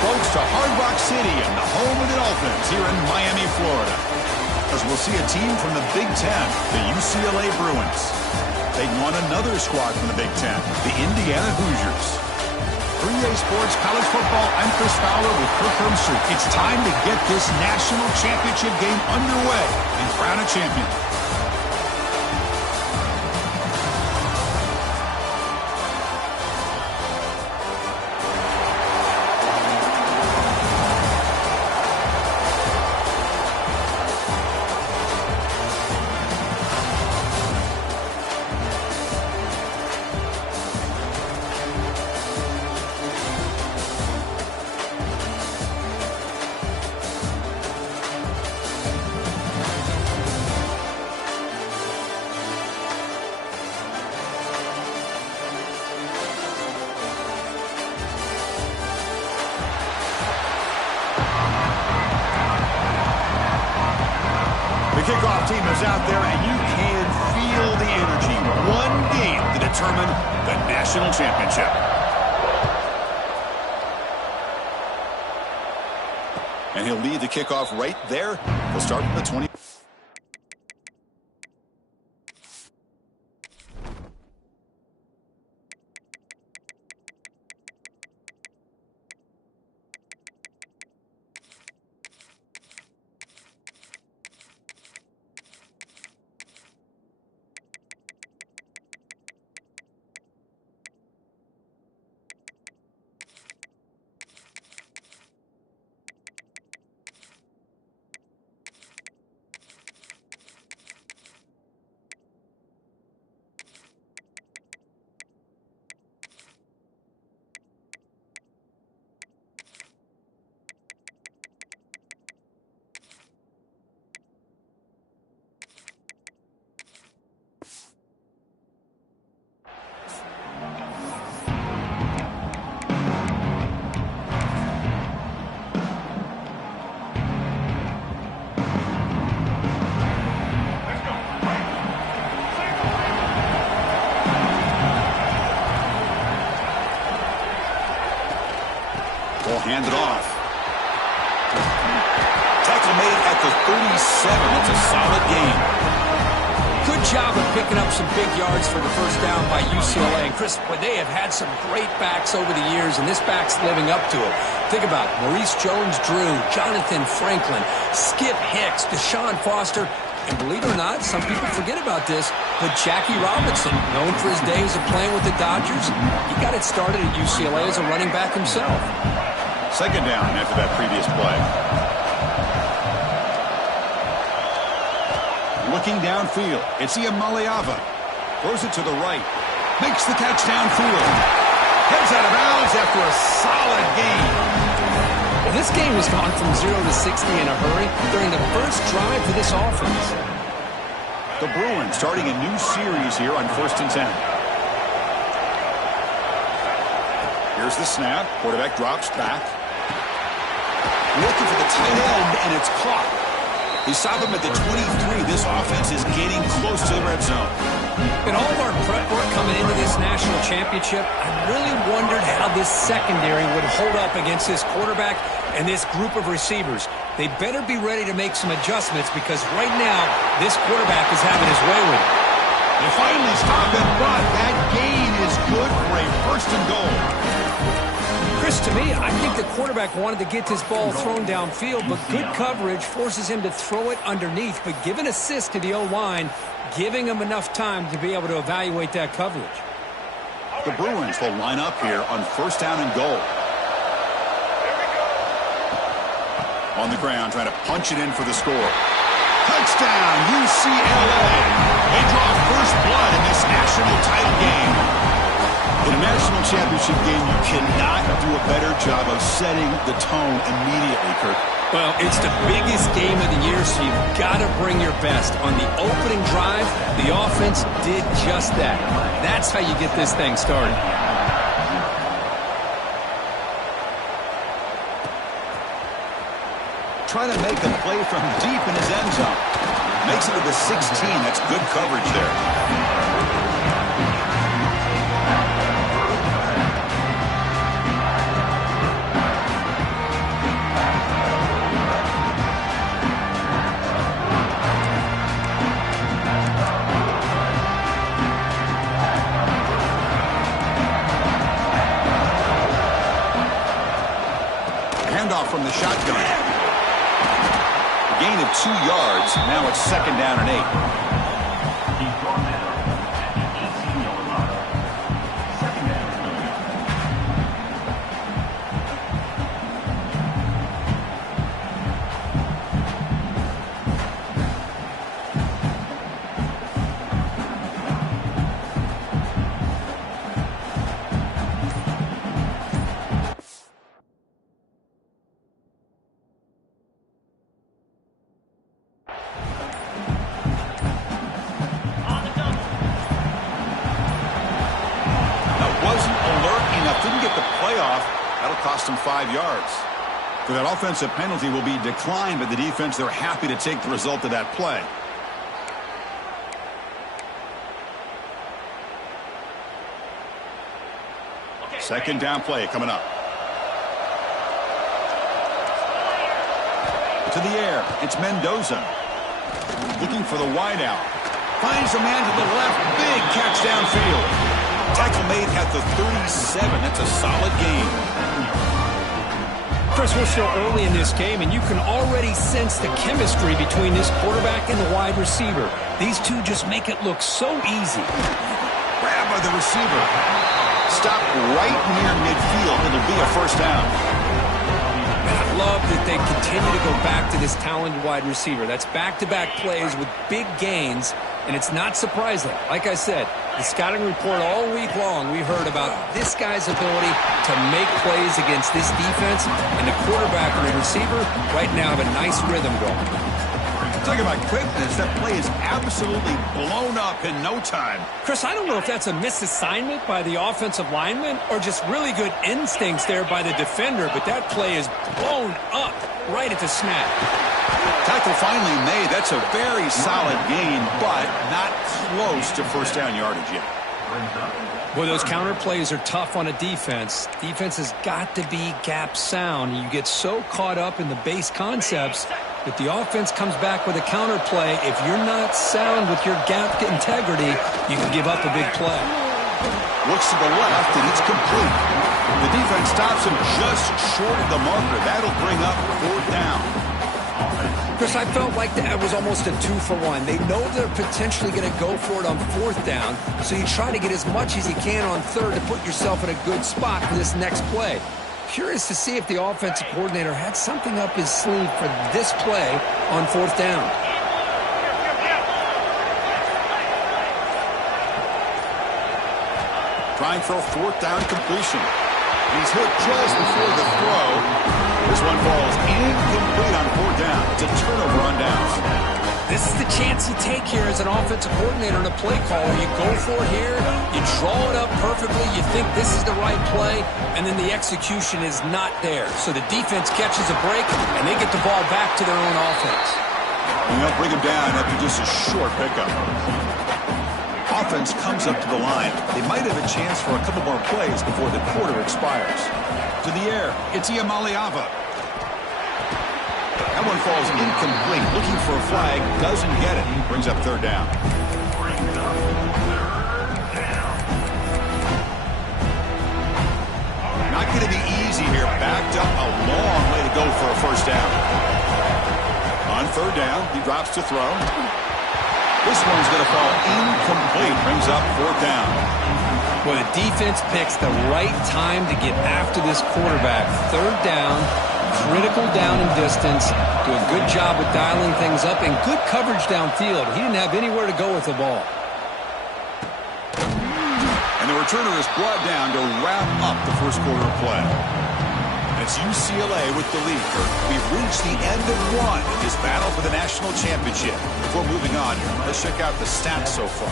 folks, to Hard Rock City and the home of the Dolphins here in Miami, Florida. As we'll see a team from the Big Ten, the UCLA Bruins. Taking on another squad from the Big Ten, the Indiana Hoosiers. 3A Sports College Football, I'm Chris Fowler with Kirk Herbstreit. It's time to get this national championship game underway and crown a champion. kickoff team is out there, and you can feel the energy. One game to determine the national championship. And he'll lead the kickoff right there. He'll start from the 20. Hand it off. Tackle made at the 37. It's a solid gain. Good job of picking up some big yards for the first down by UCLA. And Chris, boy, they have had some great backs over the years, and this back's living up to it. Think about it. Maurice Jones-Drew, Jonathan Franklin, Skip Hicks, Deshaun Foster, and believe it or not, some people forget about this, but Jackie Robinson, known for his days of playing with the Dodgers, he got it started at UCLA as a running back himself. Second down after that previous play. Looking downfield, it's Iamaleava. Throws it to the right. Makes the catch downfield. Heads out of bounds after a solid gain. Well, this game has gone from 0 to 60 in a hurry during the first drive for this offense. The Bruins starting a new series here on 1st and 10. Here's the snap. Quarterback drops back. Looking for the tight end, and it's caught. They stop him at the 23. This offense is getting close to the red zone. In all of our prep work coming into this national championship, I really wondered how this secondary would hold up against this quarterback and this group of receivers. They better be ready to make some adjustments because right now, this quarterback is having his way with it. They finally stop it, but that gain is good for a 1st and goal. Chris, to me, I think the quarterback wanted to get this ball thrown downfield, but good coverage forces him to throw it underneath. But give an assist to the O-line, giving him enough time to be able to evaluate that coverage. The Bruins will line up here on 1st down and goal. On the ground, trying to punch it in for the score. Touchdown, UCLA. They draw first blood in this national title game. In a national championship game, you cannot do a better job of setting the tone immediately, Kurt. Well, it's the biggest game of the year, so you've got to bring your best. On the opening drive, the offense did just that. That's how you get this thing started. Trying to make a play from deep in his end zone. Makes it to the 16. That's good coverage there. Handoff from the shotgun. Gain of 2 yards. Now it's 2nd down and 8. Cost him 5 yards. So that offensive penalty will be declined by the defense. They're happy to take the result of that play. Second down play coming up. To the air, it's Mendoza. Looking for the wideout. Finds a man to the left. Big catch downfield. Tackle made at the 37. That's a solid gain. Chris, we're still early in this game, and you can already sense the chemistry between this quarterback and the wide receiver. These two just make it look so easy. Grab by the receiver. Stop right near midfield. It'll be a first down. And I love that they continue to go back to this talented wide receiver. That's back-to-back plays with big gains, and it's not surprising. Like I said, the scouting report all week long, we heard about this guy's ability to make plays against this defense, and the quarterback and the receiver right now have a nice rhythm going. Talking about quickness, that play is absolutely blown up in no time. Chris, I don't know if that's a misassignment by the offensive lineman or just really good instincts there by the defender, but that play is blown up right at the snap. Tackle finally made. That's a very solid gain, but not close to first down yardage yet. Boy, those counter plays are tough on a defense. Defense has got to be gap sound. You get so caught up in the base concepts that the offense comes back with a counter play. If you're not sound with your gap integrity, you can give up a big play. Looks to the left, and it's complete. The defense stops him just short of the marker. That'll bring up fourth down. Chris, I felt like that was almost a 2-for-1. They know they're potentially going to go for it on fourth down, so you try to get as much as you can on third to put yourself in a good spot for this next play. Curious to see if the offensive coordinator had something up his sleeve for this play on fourth down. Trying for a fourth down completion. He's hit just before the throw. This one falls incomplete on fourth down. It's a turnover on downs. This is the chance you take here as an offensive coordinator and a play caller. You go for it here, you draw it up perfectly, you think this is the right play, and then the execution is not there. So the defense catches a break, and they get the ball back to their own offense. And they'll bring him down after just a short pickup. Offense comes up to the line. They might have a chance for a couple more plays before the quarter expires. To the air, it's Iamaleava. That one falls incomplete. Looking for a flag, doesn't get it. Brings up third down. Not going to be easy here. Backed up a long way to go for a first down. On third down, he drops to throw. This one's going to fall incomplete. Brings up fourth down. Well, the defense picks the right time to get after this quarterback. Third down, critical down and distance. Do a good job of dialing things up and good coverage downfield. He didn't have anywhere to go with the ball. And the returner is brought down to wrap up the first quarter of play. It's UCLA with the lead. We've reached the end of one in this battle for the national championship. Before moving on, let's check out the stats so far.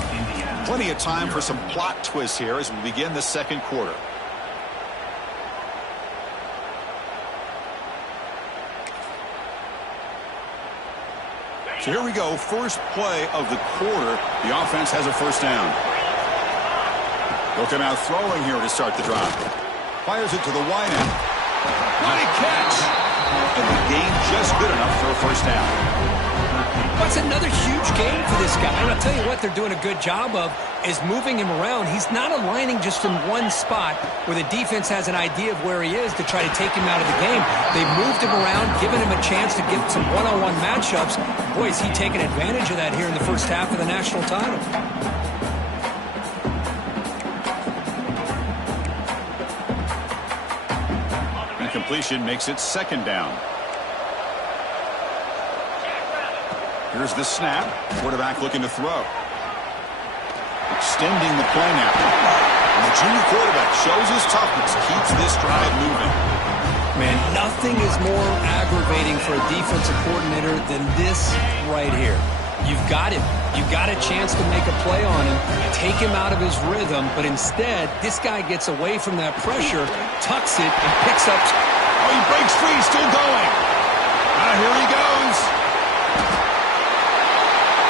Plenty of time for some plot twists here as we begin the second quarter. So here we go. First play of the quarter. The offense has a first down. They'll come out throwing here to start the drive. Fires it to the wide end. What a catch! And the gain just good enough for a first down. That's another huge game for this guy. And I'll tell you what they're doing a good job of is moving him around. He's not aligning just in one spot where the defense has an idea of where he is to try to take him out of the game. They've moved him around, given him a chance to get some one-on-one matchups. Boy, is he taking advantage of that here in the first half of the national title. Completion makes it second down. Here's the snap. Quarterback looking to throw. Extending the play now. And the junior quarterback shows his toughness, keeps this drive moving. Man, nothing is more aggravating for a defensive coordinator than this right here. You've got him. You've got a chance to make a play on him, take him out of his rhythm, but instead, this guy gets away from that pressure, tucks it, and picks up. Oh, he breaks free, still going. Here he goes.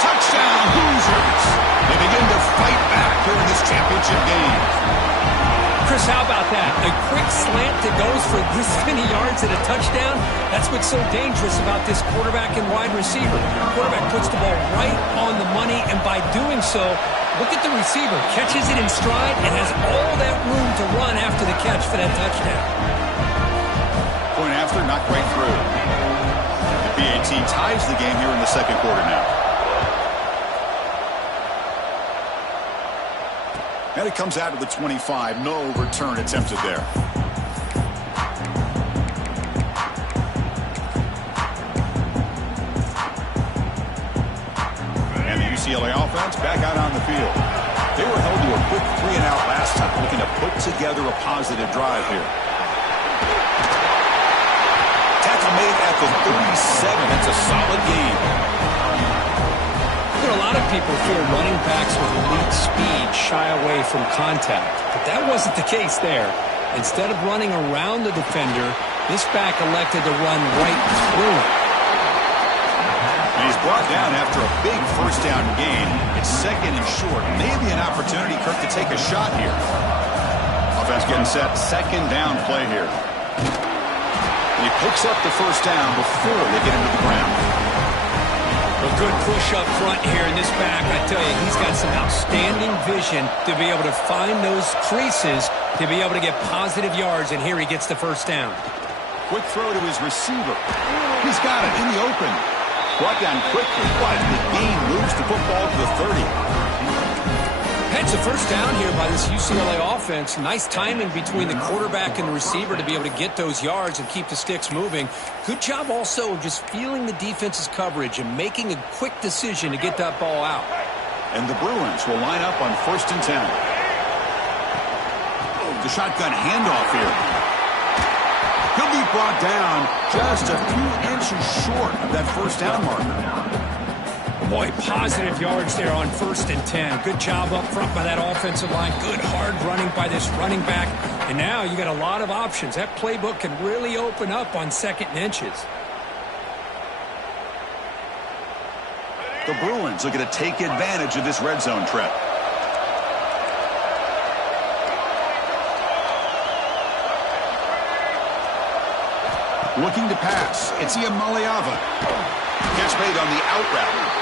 Touchdown, Hoosiers. They begin to fight back here in this championship game. Chris, how about that? A quick slant that goes for this many yards and a touchdown. That's what's so dangerous about this quarterback and wide receiver. The quarterback puts the ball right on the money, and by doing so, look at the receiver. Catches it in stride and has all that room to run after the catch for that touchdown. Point after, not quite through. The PAT ties the game here in the second quarter now. And it comes out of the 25. No return attempted there. And the UCLA offense back out on the field. They were held to a quick 3-and-out last time, looking to put together a positive drive here. Tackle made at the 37. That's a solid gain. A lot of people fear running backs with elite speed shy away from contact, but that wasn't the case there. Instead of running around the defender, this back elected to run right through him. And he's brought down after a big first down gain. It's second and short. Maybe an opportunity, Kirk, to take a shot here. Offense getting set. Second down play here. And he picks up the first down before they get into the ground. A good push up front here in this back. I tell you, he's got some outstanding vision to be able to find those creases to be able to get positive yards, and here he gets the first down. Quick throw to his receiver. He's got it in the open. Brought down quickly, but the gain moves the football to the 30. It's a first down here by this UCLA offense. Nice timing between the quarterback and the receiver to be able to get those yards and keep the sticks moving. Good job also just feeling the defense's coverage and making a quick decision to get that ball out. And the Bruins will line up on 1st and 10. The shotgun handoff here. He'll be brought down just a few inches short of that first down marker. Boy, positive yards there on 1st and 10. Good job up front by that offensive line. Good hard running by this running back. And now you got a lot of options. That playbook can really open up on 2nd and inches. The Bruins looking to take advantage of this red zone trap. Looking to pass. It's Iamaleava. Catch made on the out route.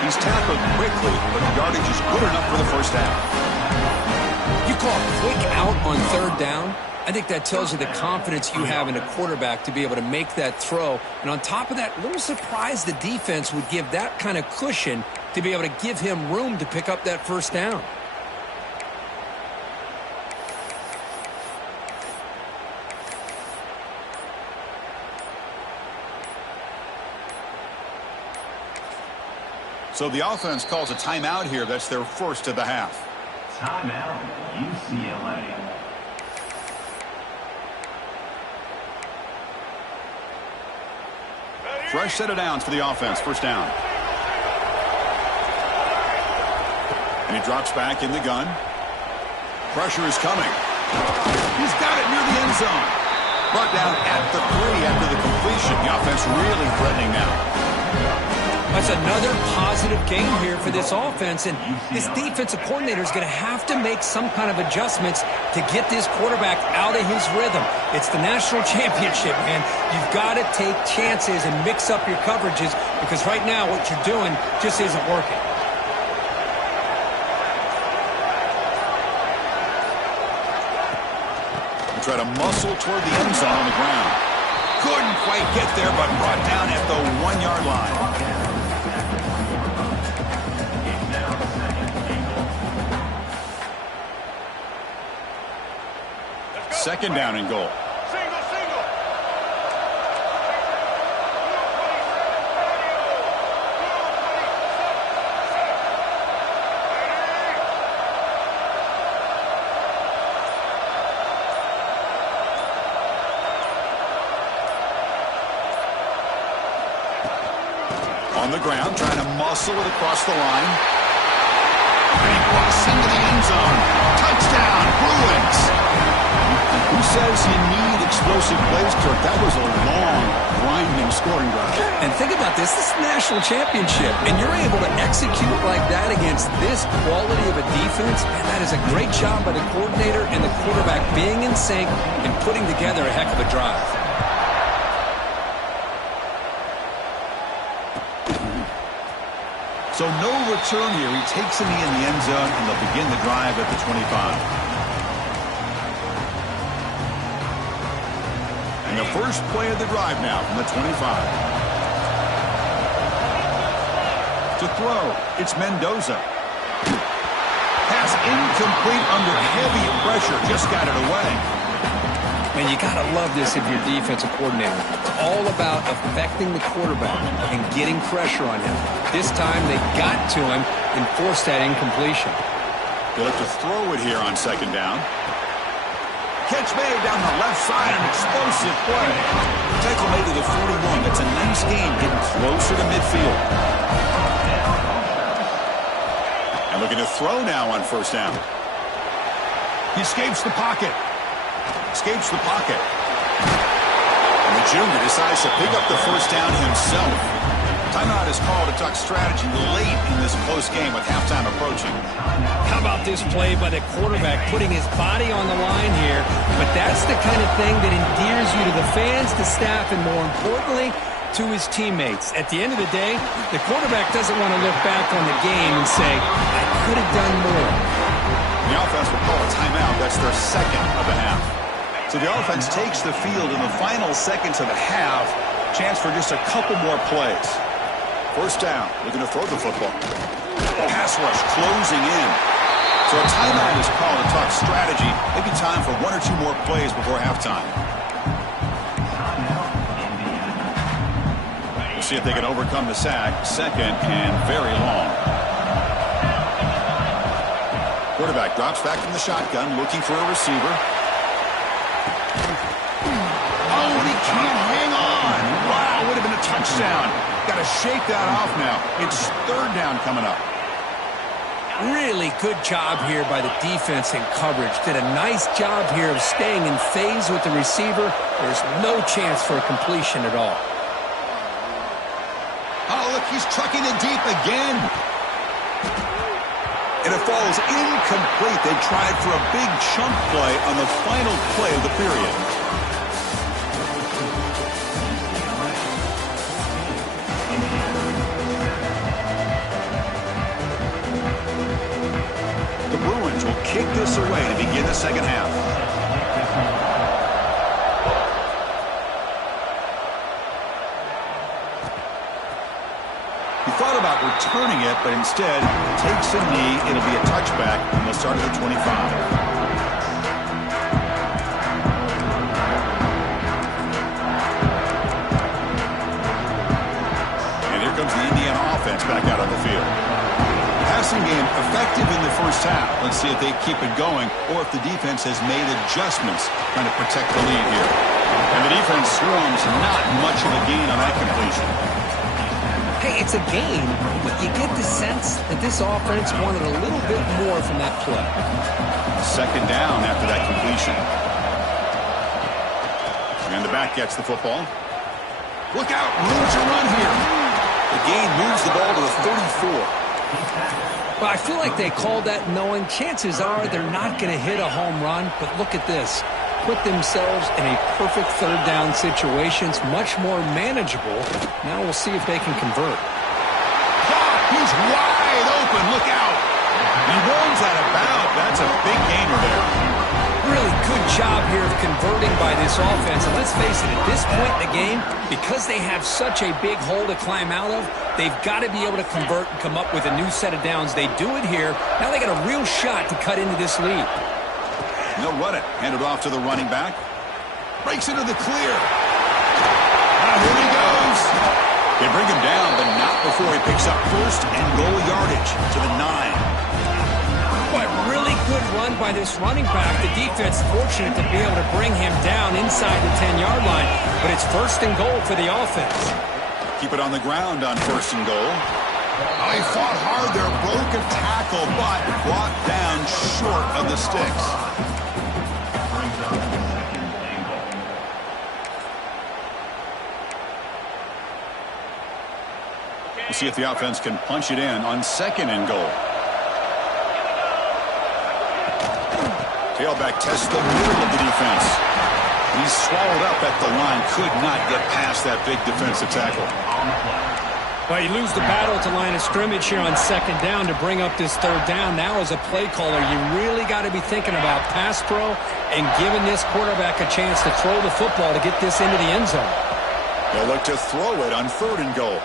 He's tackled quickly, but the yardage is good enough for the first down. You call a quick out on 3rd down? I think that tells you the confidence you have in a quarterback to be able to make that throw. And on top of that, a little surprised the defense would give that kind of cushion to be able to give him room to pick up that first down. So the offense calls a timeout here. That's their first of the half. Timeout, UCLA. Fresh set of downs for the offense. First down. And he drops back in the gun. Pressure is coming. He's got it near the end zone. Brought down at the 3 after the completion. The offense really threatening now. That's another positive game here for this offense, and this defensive coordinator is going to have to make some kind of adjustments to get this quarterback out of his rhythm. It's the national championship, man. You've got to take chances and mix up your coverages because right now what you're doing just isn't working. They try to muscle toward the end zone on the ground. Couldn't quite get there, but brought down at the 1-yard line. Second down and goal. On the ground, trying to muscle it across the line. And he walks into the end zone. Touchdown, Bruins. Who says you need explosive plays, Kirk? That was a long, grinding scoring drive. And think about this. This is a national championship, and you're able to execute like that against this quality of a defense. Man, that is a great job by the coordinator and the quarterback being in sync and putting together a heck of a drive. So no return here. He takes a knee in the end zone, and they'll begin the drive at the 25. And the first play of the drive now from the 25. To throw, it's Mendoza. Pass incomplete under heavy pressure. Just got it away. Man, you got to love this if you're defensive coordinator. It's all about affecting the quarterback and getting pressure on him. This time they got to him and forced that incompletion. They look to throw it here on second down. Catch made down the left side, an explosive play. Tackle made to the 41. That's a nice gain, getting closer to midfield. And looking to throw now on first down. He escapes the pocket. Escapes the pocket. And the junior decides to pick up the first down himself. Timeout is called to talk strategy late in this close game with halftime approaching. How about this play by the quarterback putting his body on the line here? But that's the kind of thing that endears you to the fans, the staff, and more importantly, to his teammates. At the end of the day, the quarterback doesn't want to look back on the game and say, I could have done more. The offense will call a timeout. That's their second of the half. So the offense takes the field in the final seconds of the half. Chance for just a couple more plays. First down, looking to throw the football. Pass rush closing in. So a timeout is called to talk strategy. Maybe time for one or two more plays before halftime. We'll see if they can overcome the sack. Second and very long. Quarterback drops back from the shotgun, looking for a receiver. Oh, and he can't hang on. Wow, would have been a touchdown. Got to shake that off now. It's third down coming up. Really good job here by the defense in coverage. Did a nice job here of staying in phase with the receiver. There's no chance for a completion at all. Oh, look, he's trucking it deep again. And it falls incomplete. They tried for a big chunk play on the final play of the period. The Bruins will kick this away to begin the second half. He thought about returning it, but instead takes a knee. It'll be a touchback, and they'll start at the 25. And here comes the Indiana offense back out on the field. Passing game effective in the first half. Let's see if they keep it going or if the defense has made adjustments trying to protect the lead here. And the defense swarms, not much of a gain on that completion. Hey, it's a game, but you get the sense that this offense wanted a little bit more from that play. Second down after that completion. And the back gets the football. Look out, room to run here. The gain moves the ball to the 34. Well, I feel like they called that knowing chances are they're not going to hit a home run, but look at this. Put themselves in a perfect third down situation. It's much more manageable. Now we'll see if they can convert. He's wide open. Look out. He rolls that about. That's a big gainer there. Really good job here of converting by this offense. And let's face it, at this point in the game, because they have such a big hole to climb out of, they've got to be able to convert and come up with a new set of downs. They do it here. Now they got a real shot to cut into this lead. They'll run it. Hand it off to the running back. Breaks into the clear. Here he goes. They bring him down, but not before he picks up first and goal yardage to the 9. Boy, really good run by this running back. The defense fortunate to be able to bring him down inside the 10-yard line, but it's first and goal for the offense. Keep it on the ground on first and goal. Oh, he fought hard there, broke a tackle, but brought down short of the sticks. We'll see if the offense can punch it in on 2nd and goal. Tailback tests the middle of the defense. He's swallowed up at the line. Could not get past that big defensive tackle. Well, you lose the battle to line of scrimmage here on 2nd down to bring up this 3rd down. Now as a play caller, you really got to be thinking about pass pro and giving this quarterback a chance to throw the football to get this into the end zone. They'll look to throw it on 3rd and goal.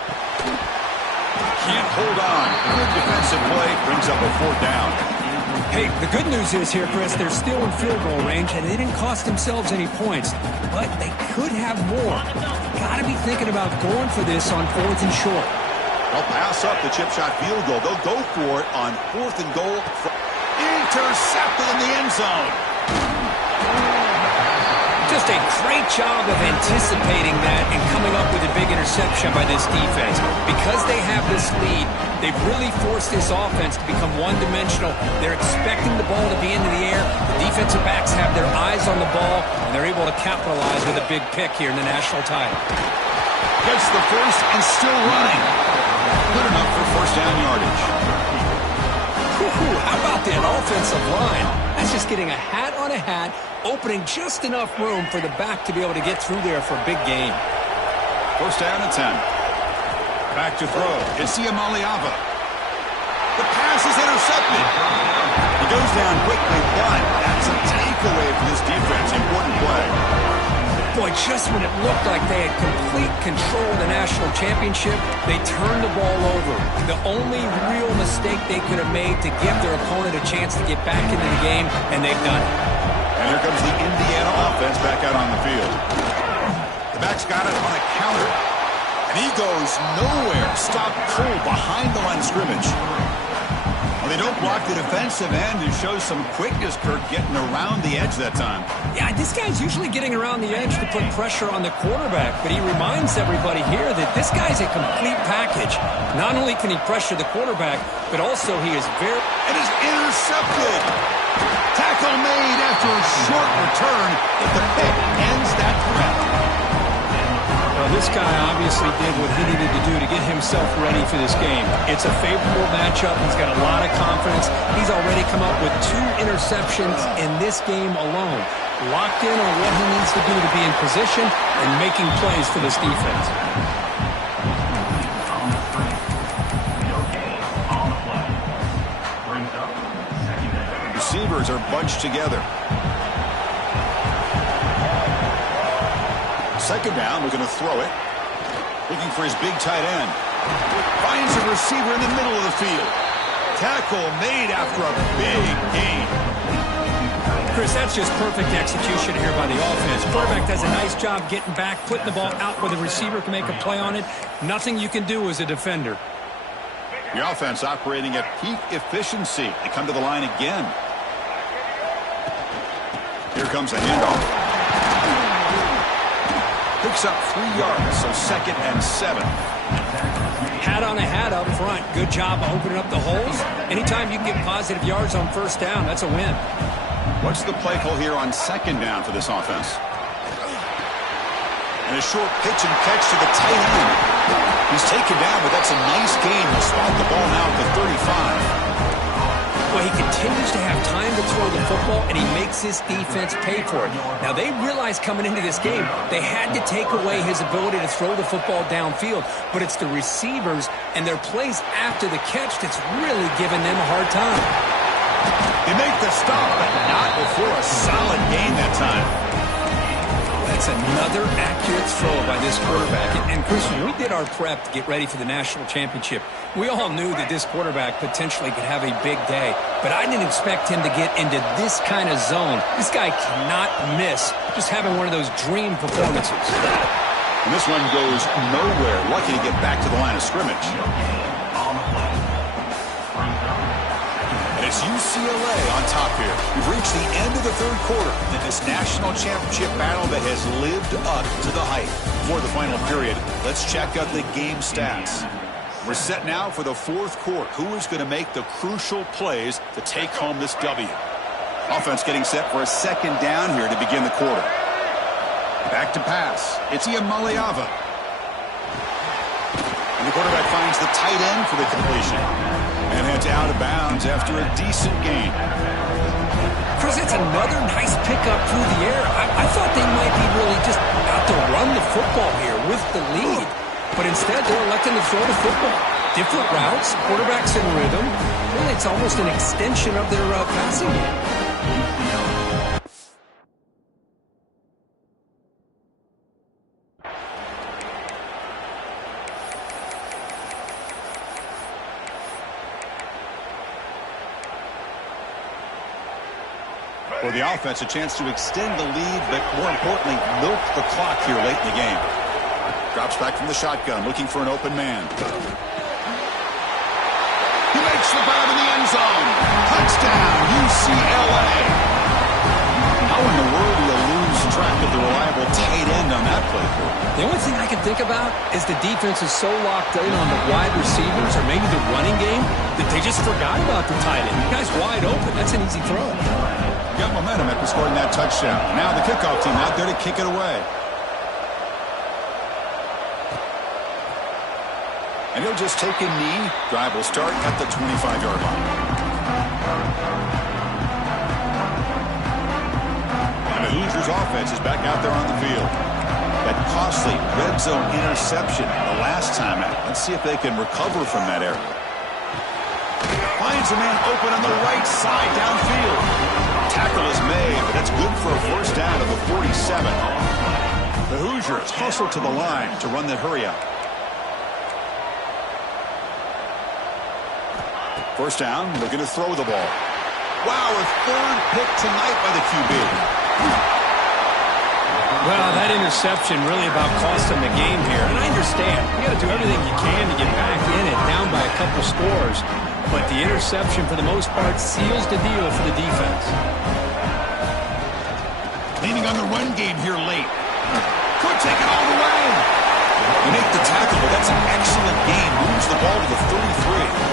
Can't hold on. Good defensive play brings up a 4th down. Hey, the good news is here, Chris, they're still in field goal range, and they didn't cost themselves any points. But they could have more. Got to be thinking about going for this on 4th and short. They'll pass up the chip shot field goal. They'll go for it on 4th and goal. Intercepted in the end zone. Just a great job of anticipating that and coming up with a big interception by this defense. Because they have this lead, they've really forced this offense to become one-dimensional. They're expecting the ball to be into the air. The defensive backs have their eyes on the ball, and they're able to capitalize with a big pick here in the national title. Gets the first and still running. Good enough for 1st down yardage. How about that offensive line? That's just getting a hat on a hat, opening just enough room for the back to be able to get through there for a big gain. 1st down and 10. Back to throw. It's Iamaleava. The pass is intercepted. He goes down quickly, but that's a takeaway for this defense. Important play. Boy, just when it looked like they had complete control of the national championship, they turned the ball over. The only real mistake they could have made to give their opponent a chance to get back into the game, and they've done it. And here comes the Indiana offense back out on the field. The back's got it on a counter. And he goes nowhere. Stopped cold behind the line of scrimmage. Well, they don't block the defensive end and show some quickness, Kirk, getting around the edge that time. Yeah, this guy's usually getting around the edge to put pressure on the quarterback, but he reminds everybody here that this guy's a complete package. Not only can he pressure the quarterback, but also he is very... It is intercepted. Tackle made after a short return, but the pick ends that threat. Well, this guy obviously did what he needed to do to get himself ready for this game. It's a favorable matchup. He's got a lot of confidence. He's already come up with 2 interceptions in this game alone. Locked in on what he needs to do to be in position and making plays for this defense. Receivers are bunched together. 2nd down, we're going to throw it. Looking for his big tight end. Finds a receiver in the middle of the field. Tackle made after a big gain. Chris, that's just perfect execution here by the offense. Quarterback does a nice job getting back, putting the ball out where the receiver can make a play on it. Nothing you can do as a defender. The offense operating at peak efficiency. They come to the line again. Here comes a handoff. Picks up 3 yards, so 2nd and 7. Hat on a hat up front. Good job of opening up the holes. Anytime you can get positive yards on 1st down, that's a win. What's the play call here on 2nd down for this offense? And a short pitch and catch to the tight end. He's taken down, but that's a nice gain. He'll spot the ball now at the 35. Well, he continues to have time to throw the football, and he makes his defense pay for it. Now, they realized coming into this game, they had to take away his ability to throw the football downfield, but it's the receivers and their plays after the catch that's really giving them a hard time. They make the stop, but not before a solid gain that time. That's another accurate throw by this quarterback. And Chris, when we did our prep to get ready for the national championship, we all knew that this quarterback potentially could have a big day. But I didn't expect him to get into this kind of zone. This guy cannot miss just having one of those dream performances. And this one goes nowhere. Lucky to get back to the line of scrimmage. It's UCLA on top here. We've reached the end of the 3rd quarter in this national championship battle that has lived up to the hype. For the final period, let's check out the game stats. We're set now for the 4th quarter. Who is going to make the crucial plays to take home this W? Offense getting set for a 2nd down here to begin the quarter. Back to pass. It's Iamaleava. The quarterback finds the tight end for the completion. And heads out of bounds after a decent gain. Chris, it's another nice pickup through the air. I thought they might be really just out to run the football here with the lead. But instead, they're electing to throw the football. Different routes, quarterbacks in rhythm. Really, it's almost an extension of their passing game. For the offense, a chance to extend the lead, but more importantly, milk the clock here late in the game. Drops back from the shotgun, looking for an open man. He makes the grab in the end zone. Touchdown, UCLA. How in the world do you lose track of the reliable tight end on that play? The only thing I can think about is the defense is so locked in on the wide receivers or maybe the running game that they just forgot about the tight end. The guy's wide open. That's an easy throw. Got momentum after scoring that touchdown. Now the kickoff team out there to kick it away. And he'll just take a knee. Drive will start at the 25-yard line. And the Hoosiers offense is back out there on the field. That costly red zone interception the last time out. Let's see if they can recover from that error. Finds a man open on the right side downfield. Tackle is made, but that's good for a first down of the 47. The Hoosiers hustle to the line to run the hurry up. First down, looking to throw the ball. Wow, a third pick tonight by the QB. Well, that interception really about cost them the game here. And I understand. You got to do everything you can to get back in it, down by a couple scores. But the interception, for the most part, seals the deal for the defense. Leaning on the run game here late. Could take it all the way. They make the tackle, but that's an excellent gain. Moves the ball to the 33.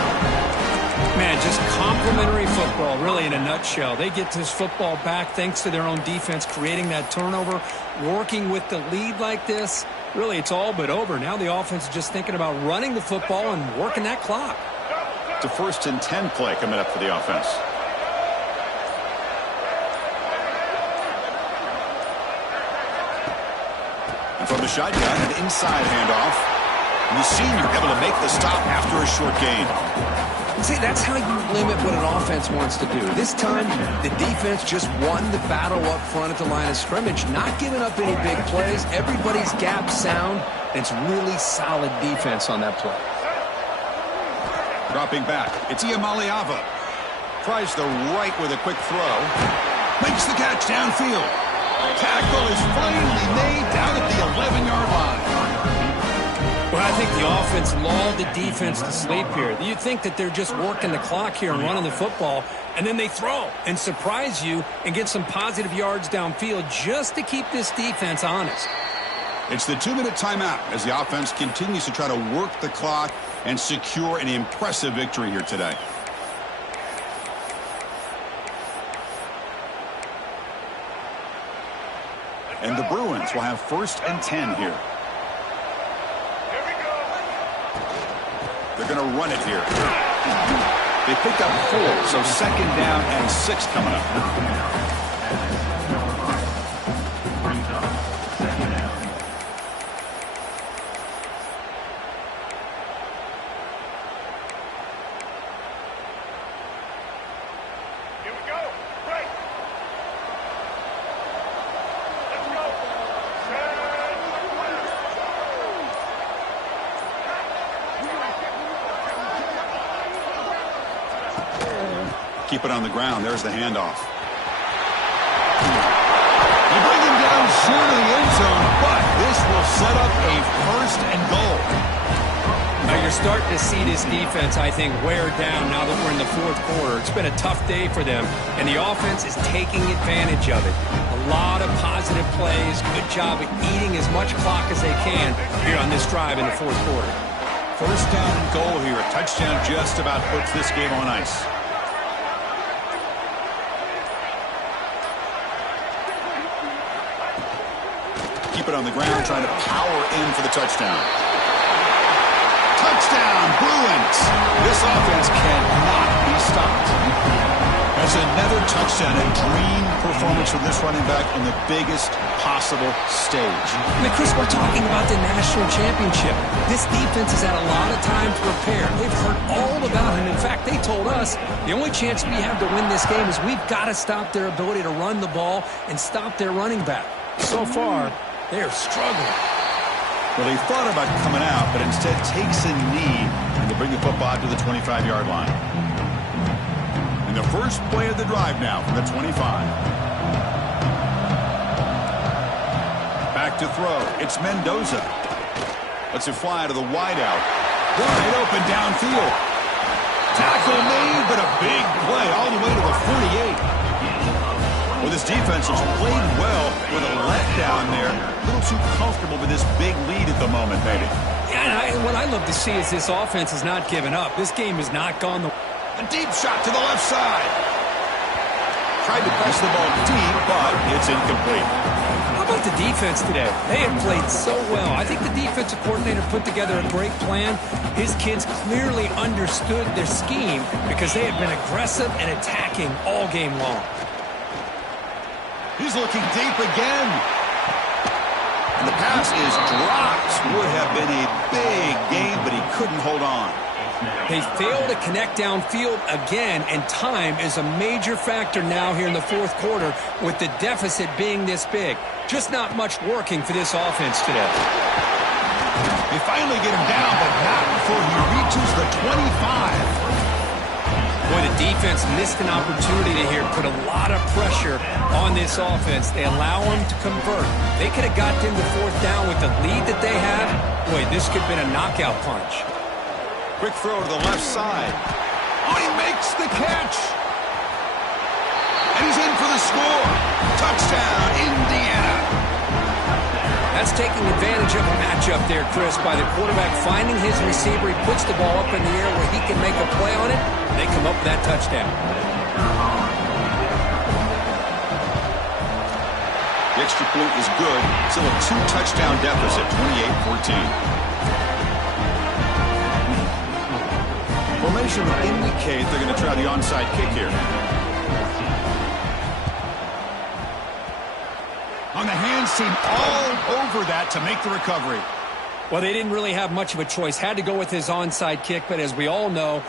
Man, just complimentary football, really, in a nutshell. They get this football back thanks to their own defense, creating that turnover, working with the lead like this. Really, it's all but over. Now the offense is just thinking about running the football and working that clock. It's a 1st and 10 play coming up for the offense. And from the shotgun, an inside handoff. And the senior able to make the stop after a short gain. See, that's how you limit what an offense wants to do. This time, the defense just won the battle up front at the line of scrimmage, not giving up any big plays. Everybody's gap sound. It's really solid defense on that play. Dropping back, it's Iamaleava. Tries the right with a quick throw. Makes the catch downfield. Tackle is finally made down at the 11-yard line. Well, I think the offense lulled the defense to sleep here. You think that they're just working the clock here and running the football, and then they throw and surprise you and get some positive yards downfield just to keep this defense honest. It's the 2-minute timeout as the offense continues to try to work the clock and secure an impressive victory here today. And the Bruins will have 1st and 10 here. They're going to run it here. They picked up 4, so 2nd down and 6 coming up. Keep it on the ground. There's the handoff. You bring him down short of the end zone, but this will set up a 1st and goal. Now you're starting to see this defense, I think, wear down now that we're in the 4th quarter. It's been a tough day for them, and the offense is taking advantage of it. A lot of positive plays. Good job of eating as much clock as they can here on this drive in the 4th quarter. 1st down and goal here. A touchdown just about puts this game on ice. Keep it on the ground, trying to power in for the touchdown. Touchdown, Bruins. This offense cannot be stopped. That's another touchdown, a dream performance for this running back on the biggest possible stage. I mean, Chris, we're talking about the national championship. This defense has had a lot of time to prepare. They've heard all about him. In fact, they told us the only chance we have to win this game is we've got to stop their ability to run the ball and stop their running back. So far, they are struggling. Well, he thought about coming out, but instead takes a knee and to bring the football to the 25-yard line. And the first play of the drive now from the 25. Back to throw. It's Mendoza. Lets it fly to the wideout. Wide open downfield. Tackle made, but a big play all the way to the 48. Well, this defense has played well with a letdown there. A little too comfortable with this big lead at the moment, maybe. Yeah, and what I love to see is this offense has not given up. This game has not gone the... A deep shot to the left side. Tried to press the ball deep, but it's incomplete. How about the defense today? They have played so well. I think the defensive coordinator put together a great plan. His kids clearly understood their scheme because they have been aggressive and attacking all game long. He's looking deep again. And the pass is dropped. Would have been a big game, but he couldn't hold on. They failed to connect downfield again, and time is a major factor now here in the fourth quarter with the deficit being this big. Just not much working for this offense today. They finally get him down, but not before he reaches the 25. Boy, the defense missed an opportunity to here put a lot of pressure on this offense. They allow him to convert. They could have got them to fourth down with the lead that they have. Boy, this could have been a knockout punch. Quick throw to the left side. Oh, he makes the catch. And he's in for the score. Touchdown, Indiana. That's taking advantage of a matchup there, Chris, by the quarterback finding his receiver. He puts the ball up in the air where he can make a play on it, and they come up with that touchdown. The extra point is good. Still a two-touchdown deficit, 28-14. Formation would indicate they're going to try the onside kick here. On the hands team all over that to make the recovery. Well, they didn't really have much of a choice. Had to go with his onside kick, but as we all know,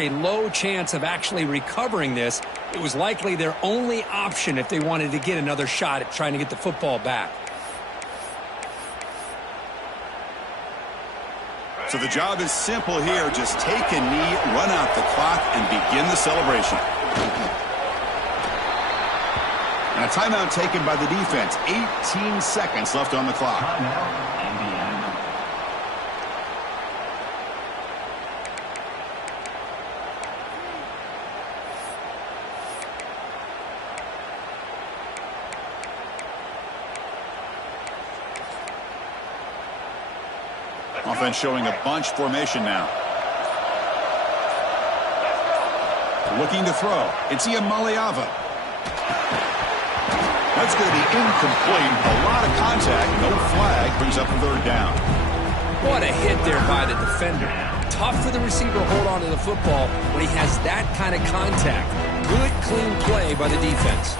a low chance of actually recovering this. It was likely their only option if they wanted to get another shot at trying to get the football back. So the job is simple here. Just take a knee, run out the clock, and begin the celebration. And a timeout taken by the defense. 18 seconds left on the clock. Offense showing a bunch formation now. Looking to throw. It's Iamaleava. That's going to be incomplete. A lot of contact. No flag. Brings up third down. What a hit there by the defender. Tough for the receiver to hold on to the football when he has that kind of contact. Good, clean play by the defense.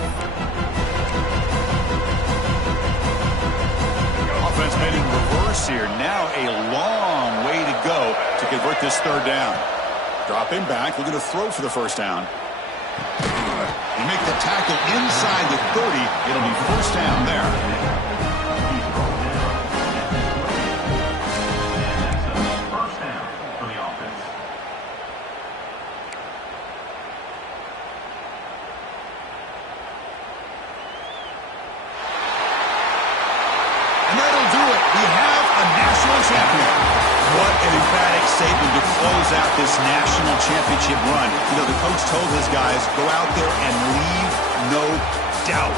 Offense made in reverse here. Now a long way to go to convert this third down. Dropping back, looking to throw for the first down. They make the tackle inside the 30. It'll be first down there. Close out this national championship run. You know, the coach told his guys, go out there and leave no doubt.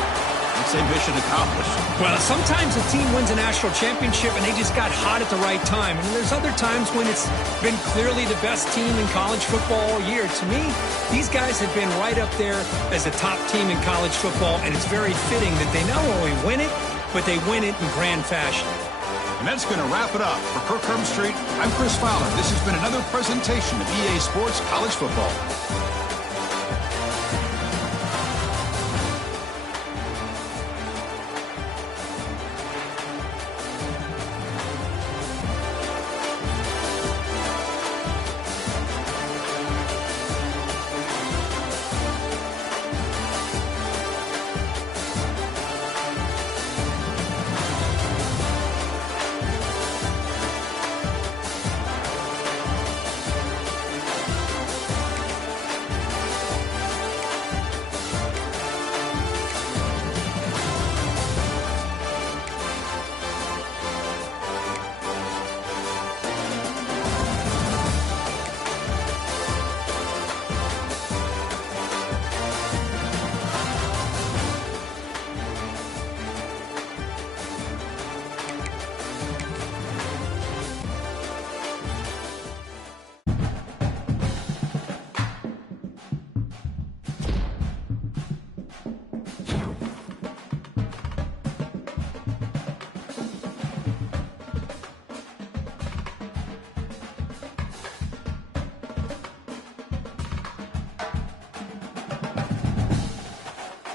Let's say mission accomplished. Well, sometimes a team wins a national championship and they just got hot at the right time. And there's other times when it's been clearly the best team in college football all year. To me, these guys have been right up there as the top team in college football, and it's very fitting that they not only win it, but they win it in grand fashion. And that's going to wrap it up. For Kirk Herbstreit, I'm Chris Fowler. This has been another presentation of EA Sports College Football.